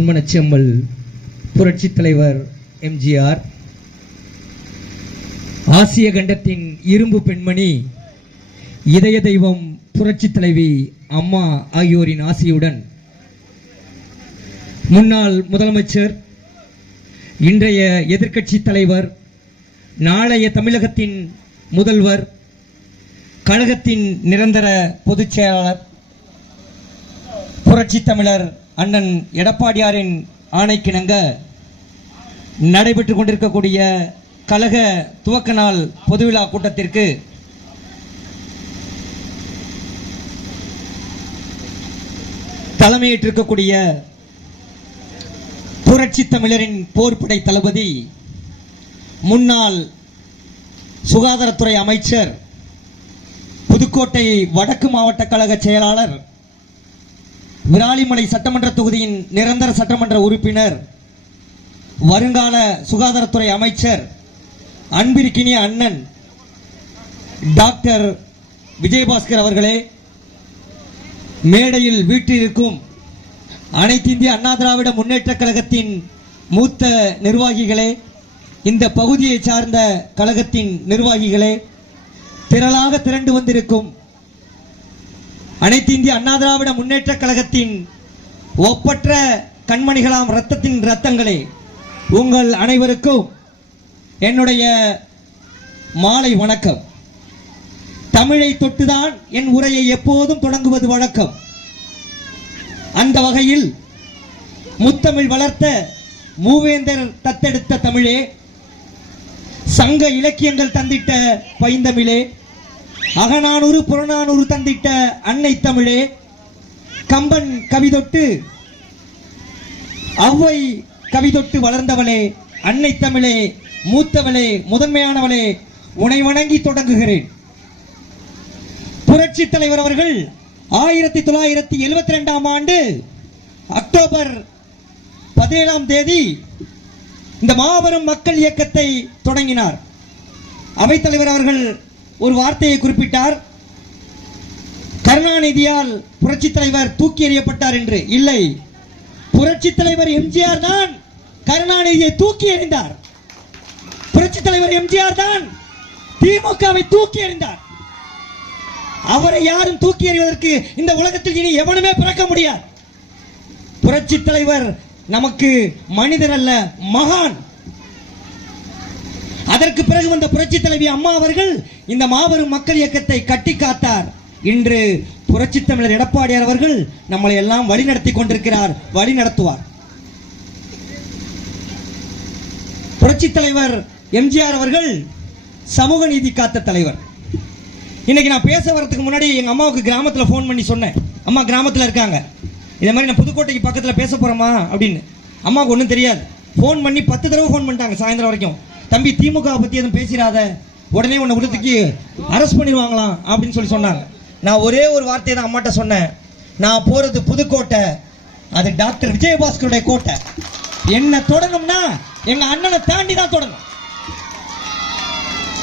பொன்மனச்செம்மல் புரட்சி தலைவர் எம்ஜிஆர், ஆசிய கண்டத்தின் இரும்பு பெண்மணி இதய தெய்வம் புரட்சி தலைவி அம்மா ஆகியோரின் ஆசியுடன் முன்னாள் முதலமைச்சர், இன்றைய எதிர்க்கட்சி தலைவர், நாளைய தமிழகத்தின் முதல்வர், கழகத்தின் நிரந்தர பொதுச் செயலாளர், புரட்சி தமிழர் அண்ணன் எடப்பாடியாரின் ஆணைக்கிணங்க நடைபெற்றுக் கொண்டிருக்கக்கூடிய கழக துவக்க நாள் பொதுவிழா கூட்டத்திற்கு தலைமையேற்றிருக்கக்கூடிய புரட்சி தமிழரின் போர்ப்படை தளபதி, முன்னாள் சுகாதாரத்துறை அமைச்சர், புதுக்கோட்டை வடக்கு மாவட்ட கழக செயலாளர், விராலிமலை சட்டமன்ற தொகுதியின் நிரந்தர சட்டமன்ற உறுப்பினர், வருங்கால சுகாதாரத்துறை அமைச்சர், அன்பிற்கினிய அண்ணன் டாக்டர் விஜயபாஸ்கர் அவர்களே, மேடையில் வீற்றிருக்கும் அனைத்து இந்திய அண்ணா திராவிட முன்னேற்ற கழகத்தின் மூத்த நிர்வாகிகளே, இந்த பகுதியை சார்ந்த கழகத்தின் நிர்வாகிகளே, திரளாக திரண்டு வந்திருக்கும் அனைத்து இந்திய அண்ணா திராவிட முன்னேற்ற கழகத்தின் ஒப்பற்ற கண்மணிகளாம் இரத்தத்தின் இரத்தங்களே, உங்கள் அனைவருக்கும் என்னுடைய மாலை வணக்கம். தமிழை தொட்டுதான் என் உரையை எப்போதும் தொடங்குவது வழக்கம். அந்த வகையில் முத்தமிழ் வளர்த்த மூவேந்தர் தத்தெடுத்த தமிழே, சங்க இலக்கியங்கள் தந்திட்ட பைந்தமிழே, அகநானூறு புறநானூறு தந்திட்ட அன்னை தமிழே, கம்பன் கவிதொட்டு ஔவை கவிதொட்டு வளர்ந்தவளே, அன்னை தமிழே, மூத்தவளே, முதன்மையானவளே, உனை வணங்கி தொடங்குகிறேன். புரட்சி தலைவர் அவர்கள் 1972ஆம் ஆண்டு அக்டோபர் 17ஆம் தேதி இந்த மாபெரும் மக்கள் இயக்கத்தை தொடங்கினார். அவைத்தலைவர் அவர்கள் ஒரு வார்த்தையை குறிப்பிட்டார், கருணாநிதியால் புரட்சி தலைவர் தூக்கி எறியப்பட்டார் என்று. இல்லை, புரட்சி தலைவர் எம்ஜிஆர் தான் கருணாநிதியை தூக்கி எறிந்தார். புரட்சி தலைவர் எம்ஜிஆர் தான் திமுகவை தூக்கி எறிந்தார். அவரை யாரும் தூக்கி எறிவதற்கு இந்த உலகத்தில் இனி எவனுமே பிறக்க முடியாது. புரட்சி தலைவர் நமக்கு மனிதர் அல்ல, மகான். அதற்கு பிறகு வந்த புரட்சி தலைவி அம்மா அவர்கள் இந்த மாபெரும் மக்கள் இயக்கத்தை கட்டி காத்தார். இன்று புரட்சி தமிழர் எடப்பாடியார் அவர்கள் நம்மளை எல்லாம் வழி நடத்தி கொண்டிருக்கிறார், வழி நடத்துவார். புரட்சி தலைவர் எம்ஜிஆர் அவர்கள் சமூக நீதி காத்த தலைவர். இன்னைக்கு நான் பேச வரதுக்கு முன்னாடி எங்க அம்மாவுக்கு கிராமத்தில் ஃபோன் பண்ணி சொன்னேன், அம்மா கிராமத்தில் இருக்காங்க, இதே மாதிரி நான் புதுக்கோட்டைக்கு பக்கத்தில் பேச போறோமா அப்படின்னு. அம்மாவுக்கு ஒன்றும் தெரியாது. ஃபோன் பண்ணி 10 தடவை ஃபோன் பண்ணிட்டாங்க சாயந்தரம் வரைக்கும். தம்பி, திமுக பற்றி எதுவும் பேசிடாத, உடனே உன்னை விடுறதுக்கு அரெஸ்ட் பண்ணிடுவாங்களாம் அப்படின்னு சொல்லி சொன்னாங்க. நான் ஒரே ஒரு வார்த்தையை தான் அம்மாட்ட சொன்னேன், நான் போறது புதுக்கோட்டை, அது டாக்டர் விஜயபாஸ்கருடைய கோட்டை. என்ன தொடணும்னா எங்க அண்ணனை தாண்டி தான் தொடணும்.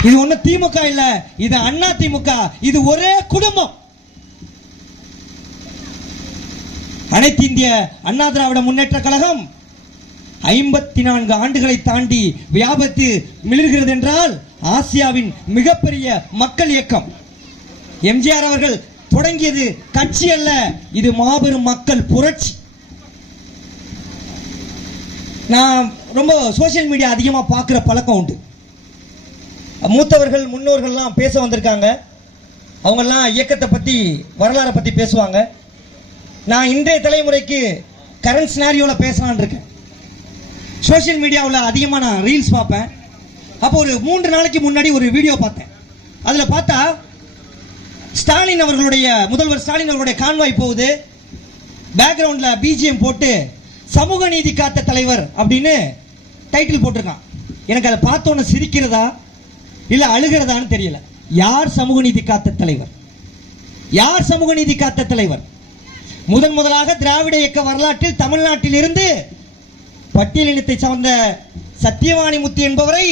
இது ஒண்ணு திமுக இல்ல, இது அண்ணா திமுக, இது ஒரே குடும்பம். அனைத்து இந்திய அண்ணா திராவிட முன்னேற்ற கழகம் 54 ஆண்டுகளை தாண்டி வியாபித்து மிளிர்கிறது என்றால் ஆசியாவின் மிகப்பெரிய மக்கள் இயக்கம். எம்ஜிஆர் அவர்கள் தொடங்கியது கட்சி அல்ல, இது மாபெரும் மக்கள் புரட்சி. நான் ரொம்ப சோசியல் மீடியா அதிகமா பார்க்கிற பழக்கம் உண்டு. மூத்தவர்கள் முன்னோர்கள்லாம் பேச வந்திருக்காங்க, அவங்கெல்லாம் இயக்கத்தை பற்றி வரலாறை பற்றி பேசுவாங்க. நான் இன்றைய தலைமுறைக்கு கரண்ட் சினாரியோவில் பேசலான் இருக்கேன். சோசியல் மீடியாவில் அதிகமாக நான் ரீல்ஸ் பார்ப்பேன். அப்போ ஒரு 3 நாளைக்கு முன்னாடி ஒரு வீடியோ பார்த்தேன். அதில் பார்த்தா ஸ்டாலின் அவர்களுடைய, முதல்வர் ஸ்டாலின் அவர்களுடைய கான்வாய் போகுது, பேக்ரவுண்டில் பிஜிஎம் போட்டு சமூக நீதி காத்த தலைவர் அப்படின்னு டைட்டில் போட்டிருக்கான். எனக்கு அதை பார்த்தோன்னு சிரிக்கிறதா இல்ல அழுகிறதான்னு தெரியல. யார் சமூக நீதி காத்த தலைவர்? யார் சமூக நீதி காத்த தலைவர்? முதலாக திராவிட இயக்க வரலாற்றில் தமிழ்நாட்டில் இருந்து பட்டியலினத்தை சார்ந்த சத்தியவாணி முத்து என்பவரை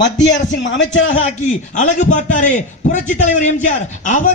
மத்திய அரசின் அமைச்சராக ஆக்கி அழகு பார்த்தாரே புரட்சி தலைவர் எம்ஜிஆர், அவர்